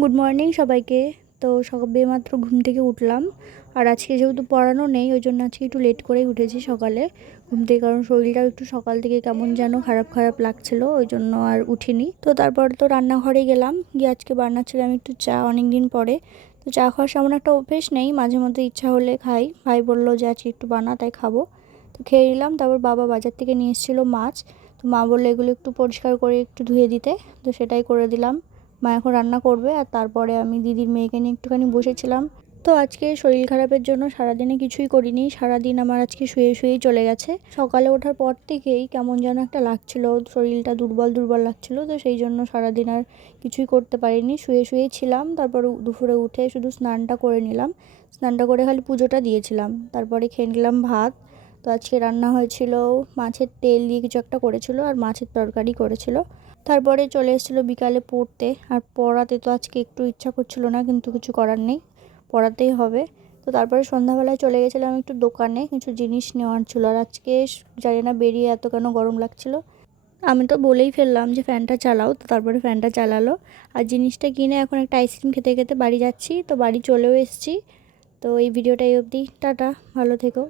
Good morning সবাইকে। তো সবে মাত্র ঘুম থেকে উঠলাম। আর আজকে যেহেতু পড়ানো নেই ওই জন্য আজকে একটু লেট করেই উঠেছি সকালে ঘুম থেকে, কারণ শরীরটাও একটু সকাল থেকে কেমন যেন খারাপ খারাপ লাগছিল, ওই জন্য আর উঠিনি। তো তারপর তো রান্নাঘরে গেলাম, গিয়ে আজকে বানাচ্ছিলাম একটু চা অনেক দিন পরে। তো চা খাওয়ার সেমন একটা অভ্যেস নেই, মাঝে মধ্যে ইচ্ছা হলে খাই। ভাই বললো যে আজকে একটু বানা, তাই খাবো। তো খেয়ে নিলাম। তারপর বাবা বাজার থেকে নিয়ে এসেছিলো মাছ। তো মা বললো এগুলো একটু পরিষ্কার করে একটু ধুয়ে দিতে, তো সেটাই করে দিলাম। মা এখন রান্না করবে, আর তারপরে আমি দিদির মেয়েকে নিয়ে একটুখানি বসেছিলাম। তো আজকে শরীর খারাপের জন্য সারাদিনে কিছুই করিনি, সারাদিন আমার আজকে শুয়ে শুয়েই চলে গেছে। সকালে ওঠার পর থেকেই কেমন যেন একটা লাগছিল, শরীরটা দুর্বল দুর্বল লাগছিল, তো সেই জন্য সারাদিন আর কিছুই করতে পারিনি, শুয়ে শুয়েই ছিলাম। তারপর দুপুরে উঠে শুধু স্নানটা করে নিলাম, স্নানটা করে খালি পুজোটা দিয়েছিলাম, তারপরে খেয়ে নিলাম ভাত। তো আজকে রান্না হয়েছিল মাছের তেল দিয়ে কিছু একটা করেছিল, আর মাছের তরকারি করেছিল। তারপরে চলে এসেছিলো বিকালে পড়তে, আর পড়াতে তো আজকে একটু ইচ্ছা করছিল না, কিন্তু কিছু করার নেই, পড়াতেই হবে। তো তারপরে সন্ধ্যাবেলায় চলে গেছিলাম একটু দোকানে, কিছু জিনিস নেওয়ার ছিল। আর আজকে জানি না বেরিয়ে এত কেন গরম লাগছিল, আমি তো বলেই ফেললাম যে ফ্যানটা চালাও, তো তারপরে ফ্যানটা চালালো। আর জিনিসটা কিনে এখন একটা আইসক্রিম খেতে খেতে বাড়ি যাচ্ছি, তো বাড়ি চলেও এসেছি। তো এই ভিডিওটা এই অবধি, টাটা, ভালো থেকো।